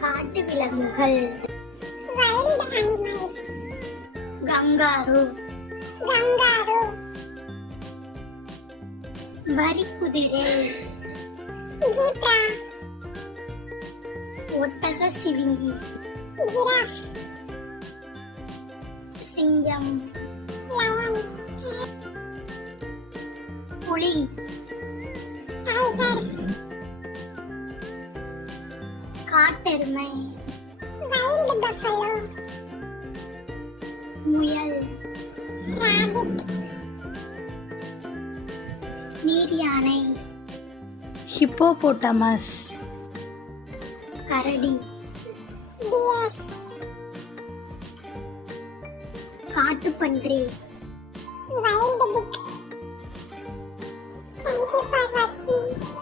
காட்டு விலங்குகள். Wild animals. Kangaroo. Kangaroo. வரிக்குதிரை. ஜீப்ரா. ஒட்டக சிவிங்கி. ஜிராஃப். சிங்கம். லயன். புலி. டைகர். காட்டெருமை. Wild buffalo. முயல். ராபிட். நீர் யானை. ஹிப்போபோட்டமஸ். கரடி. டியர். காட்டுப்பன்றி. Wild pig. Thank you for watching.